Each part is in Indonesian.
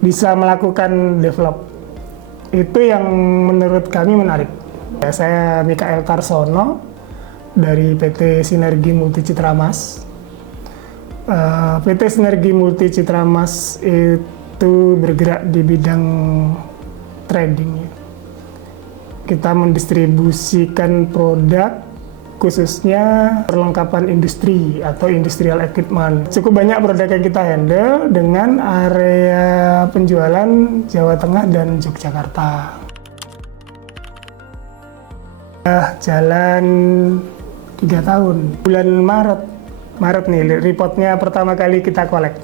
bisa melakukan develop. Itu yang menurut kami menarik. Ya, saya Mikael Karsono dari PT Sinergi Multi Citra Mas. PT Sinergi Multi Citra Mas itu bergerak di bidang trading. Ya. Kita mendistribusikan produk khususnya perlengkapan industri atau industrial equipment. Cukup banyak produk yang kita handle dengan area penjualan Jawa Tengah dan Yogyakarta. Jalan 3 tahun. Bulan Maret nih, reportnya pertama kali kita collect.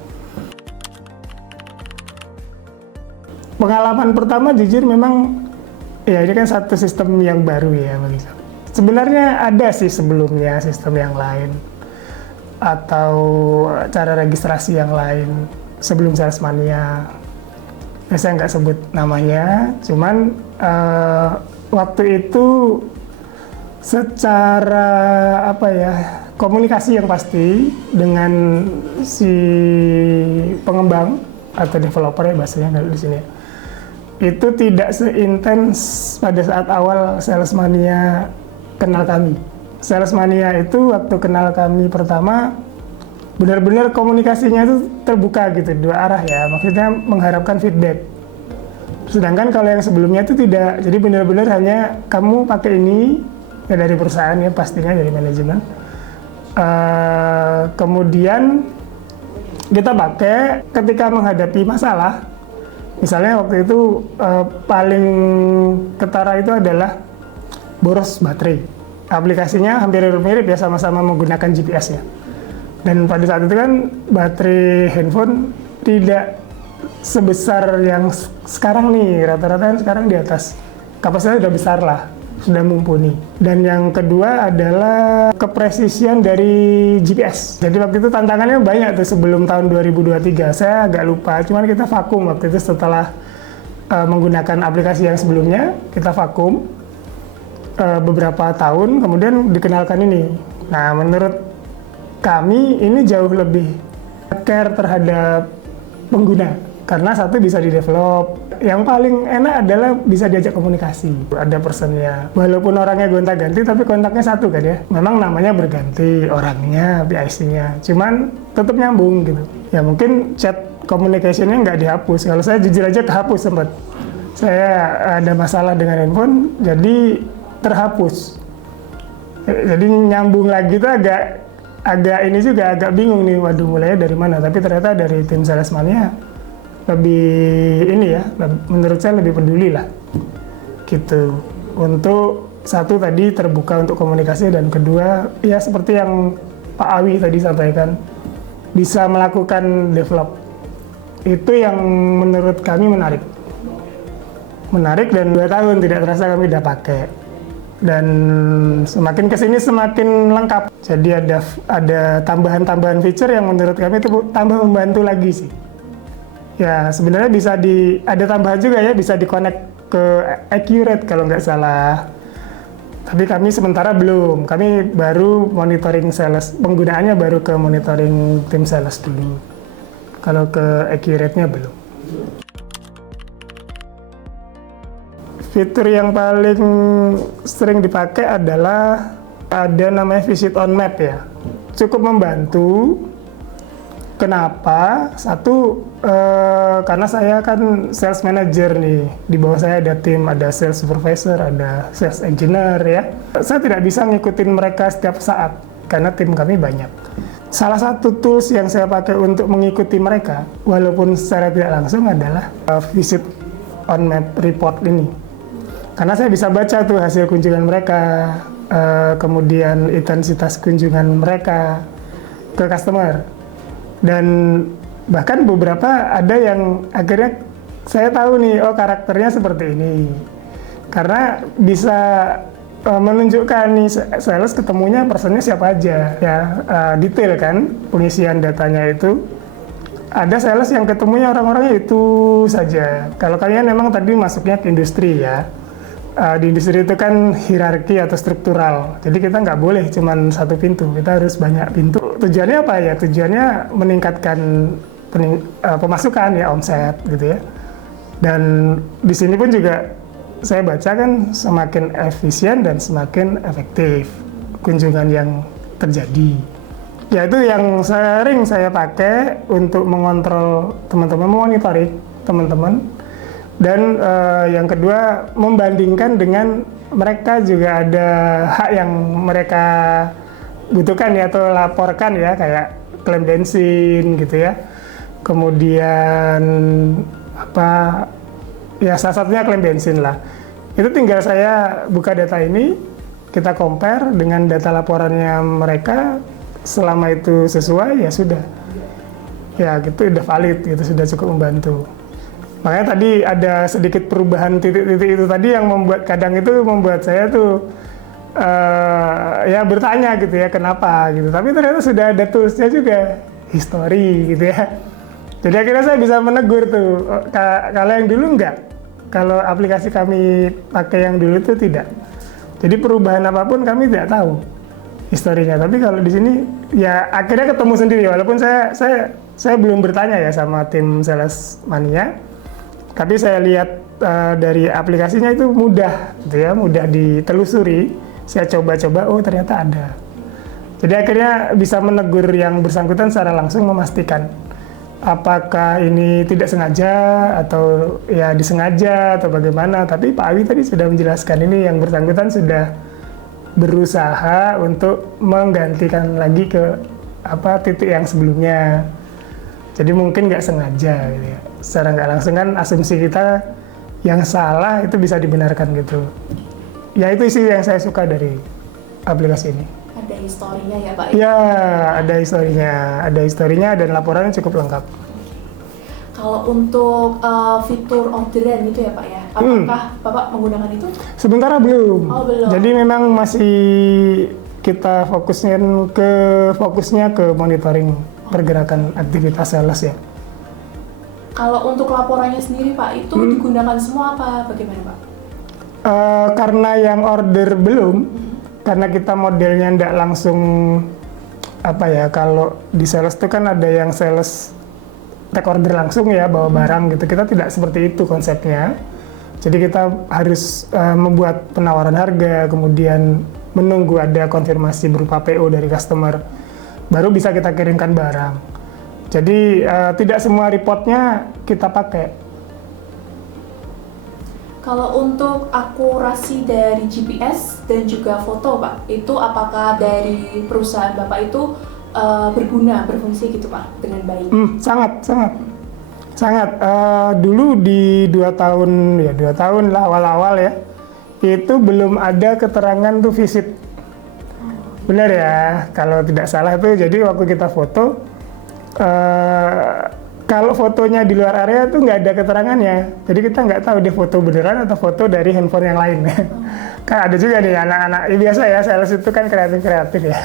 Pengalaman pertama jujur memang, ya ini kan satu sistem yang baru ya bagi kami. Sebenarnya ada sih sebelumnya sistem yang lain atau cara registrasi yang lain sebelum Salesmania. Saya nggak sebut namanya, cuman waktu itu secara komunikasi yang pasti dengan si pengembang atau developer ya bahasanya di sini, itu tidak seintens pada saat awal Salesmania kenal kami. Salesmania itu waktu kenal kami pertama benar-benar komunikasinya itu terbuka gitu, dua arah ya, maksudnya mengharapkan feedback. Sedangkan kalau yang sebelumnya itu tidak, jadi benar-benar hanya kamu pakai ini ya dari perusahaan ya, pastinya dari manajemen. Kemudian kita pakai ketika menghadapi masalah. Misalnya waktu itu paling ketara itu adalah boros baterai. Aplikasinya hampir mirip ya, sama-sama menggunakan GPS ya. Dan pada saat itu kan baterai handphone tidak sebesar yang sekarang nih, rata-rata sekarang di atas. Kapasitasnya sudah besar lah, sudah mumpuni. Dan yang kedua adalah kepresisian dari GPS. Jadi waktu itu tantangannya banyak tuh sebelum tahun 2023. Saya agak lupa, cuman kita vakum waktu itu setelah menggunakan aplikasi yang sebelumnya, kita vakum beberapa tahun, kemudian dikenalkan ini. Nah, menurut kami ini jauh lebih care terhadap pengguna. Karena satu bisa di-develop, yang paling enak adalah bisa diajak komunikasi. Ada personnya, walaupun orangnya gonta-ganti tapi kontaknya satu kan ya. Memang namanya berganti orangnya, PIC-nya, cuman tetap nyambung gitu. Ya mungkin chat communication-nya nggak dihapus. Kalau saya jujur aja kehapus sempat. Saya ada masalah dengan handphone, jadi terhapus. Jadi nyambung lagi itu agak ini juga agak bingung nih, waduh mulainya dari mana. Tapi ternyata dari tim Salesmania lebih ini ya, menurut saya lebih peduli lah gitu. Untuk satu tadi terbuka untuk komunikasi, dan kedua ya seperti yang Pak Awi tadi sampaikan, bisa melakukan develop. Itu yang menurut kami menarik, dan 2 tahun tidak terasa kami udah pakai. Dan semakin kesini semakin lengkap. Jadi ada tambahan-tambahan feature yang menurut kami itu tambah membantu lagi sih. Ya sebenarnya ada tambahan juga ya, bisa di-connect ke Accurate kalau nggak salah. Tapi kami sementara belum, kami baru monitoring sales, penggunaannya baru ke monitoring tim sales dulu. Kalau ke Accurate-nya belum. Fitur yang paling sering dipakai adalah ada namanya Visit on Map ya. Cukup membantu. Kenapa? Satu, karena saya kan sales manager nih. Di bawah saya ada tim, ada sales supervisor, ada sales engineer ya. Saya tidak bisa ngikutin mereka setiap saat karena tim kami banyak. Salah satu tools yang saya pakai untuk mengikuti mereka, walaupun secara tidak langsung, adalah Visit on Map report ini. Karena saya bisa baca tuh hasil kunjungan mereka, kemudian intensitas kunjungan mereka ke customer. Dan bahkan beberapa ada yang akhirnya saya tahu nih, oh karakternya seperti ini. Karena bisa menunjukkan nih sales ketemunya personnya siapa aja ya, detail kan pengisian datanya itu. Ada sales yang ketemunya orang-orangnya itu saja. Kalau kalian memang tadi masuknya ke industri ya, di industri itu kan hierarki atau struktural. Jadi kita nggak boleh cuma satu pintu, kita harus banyak pintu. Tujuannya apa ya? Tujuannya meningkatkan pemasukan ya, omset gitu ya. Dan di sini pun juga saya baca kan semakin efisien dan semakin efektif kunjungan yang terjadi. Ya itu yang sering saya pakai untuk mengontrol teman-teman, monitoring teman-teman. Dan yang kedua, membandingkan dengan mereka juga ada hak yang mereka butuhkan ya, atau laporkan ya, kayak klaim bensin gitu ya. Kemudian apa ya, salah satunya klaim bensin lah. Itu tinggal saya buka data ini, kita compare dengan data laporannya mereka, selama itu sesuai ya sudah. Ya gitu udah valid gitu, sudah cukup membantu. Makanya tadi ada sedikit perubahan titik-titik itu tadi yang membuat saya tuh ya bertanya gitu ya, kenapa gitu. Tapi ternyata sudah ada toolsnya juga, history gitu ya. Jadi akhirnya saya bisa menegur tuh, kalau yang dulu enggak. Kalau aplikasi kami pakai yang dulu itu tidak. Jadi perubahan apapun kami tidak tahu historinya. Tapi kalau di sini ya akhirnya ketemu sendiri. Walaupun saya belum bertanya ya sama tim Sales Mania. Tapi saya lihat dari aplikasinya itu mudah gitu ya, mudah ditelusuri. Saya coba-coba, oh ternyata ada. Jadi akhirnya bisa menegur yang bersangkutan secara langsung, memastikan apakah ini tidak sengaja atau ya disengaja atau bagaimana. Tapi Pak Awi tadi sudah menjelaskan, ini yang bersangkutan sudah berusaha untuk menggantikan lagi ke titik yang sebelumnya. Jadi mungkin nggak sengaja gitu ya. Secara nggak langsung kan asumsi kita yang salah itu bisa dibenarkan gitu. Ya itu sih yang saya suka dari aplikasi ini. Ada historinya ya Pak? Ya, ada historinya dan laporannya cukup lengkap. Kalau untuk fitur orderan gitu ya Pak ya, apakah Bapak menggunakan itu? Sementara belum. Oh, belum. Jadi memang masih kita fokusnya ke monitoring pergerakan aktivitas sales ya. Kalau untuk laporannya sendiri Pak, itu digunakan semua apa bagaimana Pak? Karena yang order belum, karena kita modelnya tidak langsung kalau di sales itu kan ada yang sales take order langsung ya, bawa barang gitu. Kita tidak seperti itu konsepnya. Jadi kita harus membuat penawaran harga, kemudian menunggu ada konfirmasi berupa PO dari customer, baru bisa kita kirimkan barang. Jadi tidak semua reportnya kita pakai. Kalau untuk akurasi dari GPS dan juga foto Pak, itu apakah dari perusahaan Bapak itu berfungsi gitu Pak dengan baik? Sangat. Dulu di 2 tahun lah awal-awal ya, itu belum ada keterangan tuh visit. Benar ya, kalau tidak salah tuh. Jadi waktu kita foto, kalau fotonya di luar area tuh nggak ada keterangannya. Jadi kita nggak tahu dia foto beneran atau foto dari handphone yang lain. Kan ada juga nih anak-anak, biasa ya, sales itu kan kreatif ya.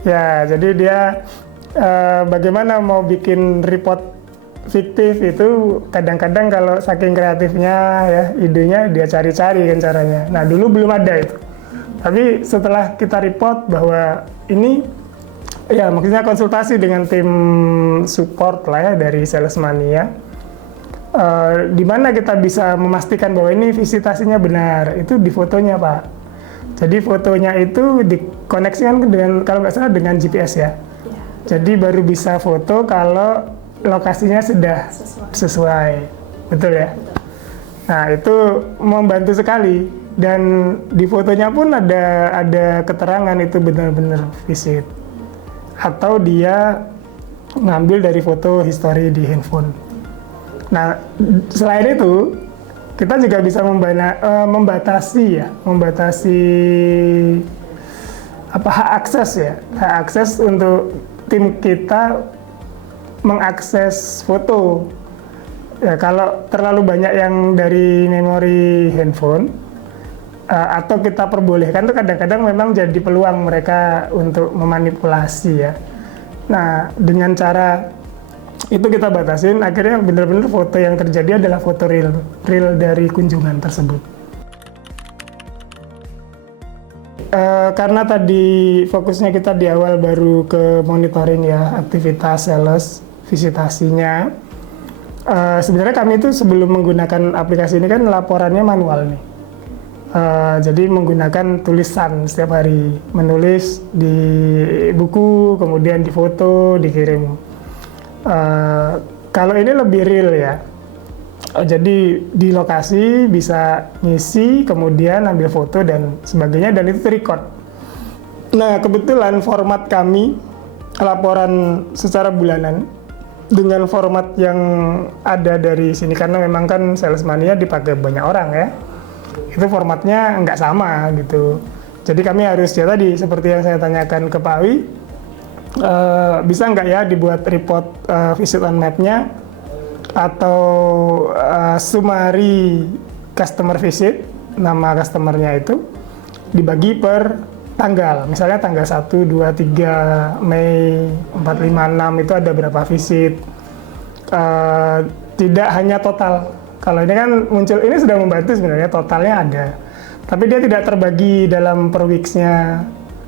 Ya, jadi dia bagaimana mau bikin report fiktif itu kadang-kadang kalau saking kreatifnya ya, idenya dia cari-cari kan caranya. Nah dulu belum ada itu. Tapi setelah kita report bahwa ini, ya maksudnya konsultasi dengan tim support lah ya dari Sales Mania, di mana kita bisa memastikan bahwa ini visitasinya benar, itu di fotonya Pak. Jadi fotonya itu dikoneksikan dengan, kalau nggak salah, dengan GPS ya. Jadi baru bisa foto kalau lokasinya sudah sesuai. Betul ya? Nah itu membantu sekali. Dan di fotonya pun ada keterangan itu benar-benar visit. Atau dia ngambil dari foto history di handphone. Nah, selain itu, kita juga bisa membatasi hak akses ya. Hak akses untuk tim kita mengakses foto. Ya, kalau terlalu banyak yang dari memori handphone, atau kita perbolehkan tuh kadang-kadang memang jadi peluang mereka untuk memanipulasi ya. Nah, dengan cara itu kita batasin, akhirnya benar-benar foto yang terjadi adalah foto real dari kunjungan tersebut. Karena tadi fokusnya kita di awal baru ke monitoring ya, aktivitas sales, visitasinya. Sebenarnya kami itu sebelum menggunakan aplikasi ini kan laporannya manual nih. Jadi menggunakan tulisan setiap hari, menulis di buku, kemudian difoto, dikirim. Kalau ini lebih real ya. Jadi di lokasi bisa ngisi, kemudian ambil foto dan sebagainya, dan itu record. Nah, kebetulan format kami laporan secara bulanan dengan format yang ada dari sini, karena memang kan Salesmania dipakai banyak orang ya. Itu formatnya nggak sama gitu. Jadi kami harus ya tadi seperti yang saya tanyakan ke Pak Awi, bisa nggak ya dibuat report visit on map-nya atau summary customer visit, nama customernya itu dibagi per tanggal, misalnya tanggal 1, 2, 3 Mei, 4, 5, 6 itu ada berapa visit. Tidak hanya total. Kalau ini kan muncul, ini sudah membantu sebenarnya, totalnya ada. Tapi dia tidak terbagi dalam per weeks-nya.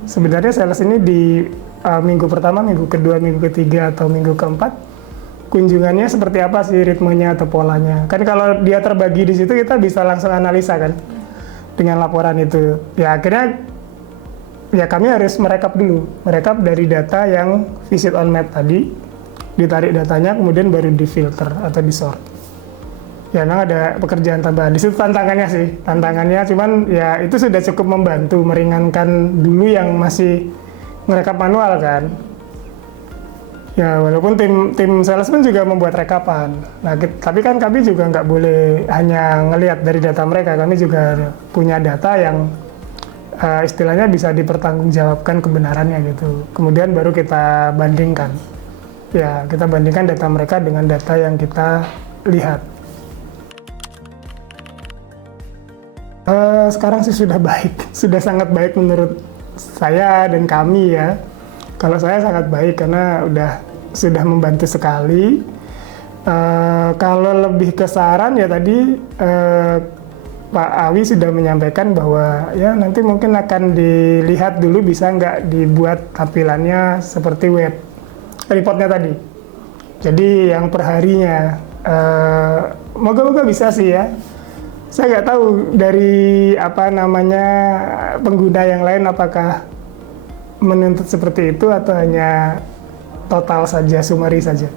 Sebenarnya sales ini di minggu pertama, minggu kedua, minggu ketiga, atau minggu keempat, kunjungannya seperti apa sih ritmenya atau polanya. Kan kalau dia terbagi di situ kita bisa langsung analisa kan dengan laporan itu. Ya akhirnya ya kami harus merekap dulu, merekap dari data yang visit on map tadi, ditarik datanya, kemudian baru difilter atau disort. Ya memang ada pekerjaan tambahan, di situ tantangannya sih, cuman ya itu sudah cukup membantu, meringankan dulu yang masih merekap manual kan. Ya walaupun tim sales pun juga membuat rekapan. Nah tapi kan kami juga nggak boleh hanya ngelihat dari data mereka, kami juga punya data yang istilahnya bisa dipertanggungjawabkan kebenarannya gitu. Kemudian baru kita bandingkan. Ya, kita bandingkan data mereka dengan data yang kita lihat. Sekarang sih sudah baik, sudah sangat baik menurut saya dan kami ya. Kalau saya sangat baik karena sudah membantu sekali. Kalau lebih ke saran ya tadi Pak Awi sudah menyampaikan bahwa ya nanti mungkin akan dilihat dulu bisa nggak dibuat tampilannya seperti web reportnya tadi. Jadi yang perharinya, moga-moga bisa sih ya. Saya nggak tahu dari pengguna yang lain apakah menuntut seperti itu atau hanya total saja, summary saja.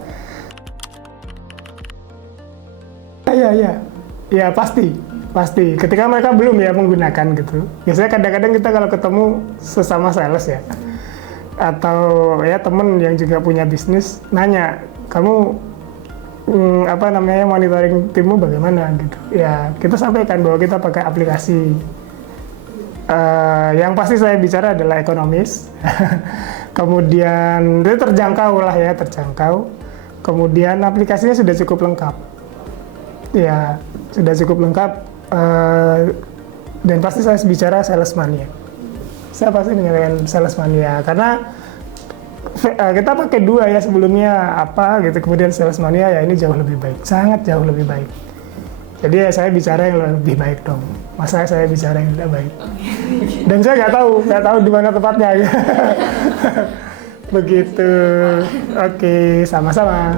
Ya pasti. Ketika mereka belum ya menggunakan gitu. Biasanya kadang-kadang kita kalau ketemu sesama sales ya, atau ya temen yang juga punya bisnis nanya, kamu monitoring timmu bagaimana gitu. Ya kita sampaikan bahwa kita pakai aplikasi. Yang pasti saya bicara adalah ekonomis. Kemudian itu terjangkau. Kemudian aplikasinya sudah cukup lengkap. Ya sudah cukup lengkap. Dan pasti saya bicara Salesmania. Saya pasti menyalakan Salesmania karena kita pakai dua ya sebelumnya gitu, kemudian Salesmania ya ini jauh lebih baik, sangat jauh lebih baik. Jadi ya saya bicara yang lebih baik dong. Masa saya bicara yang tidak baik? Dan saya nggak tahu di mana tepatnya ya. Begitu. Oke, sama-sama.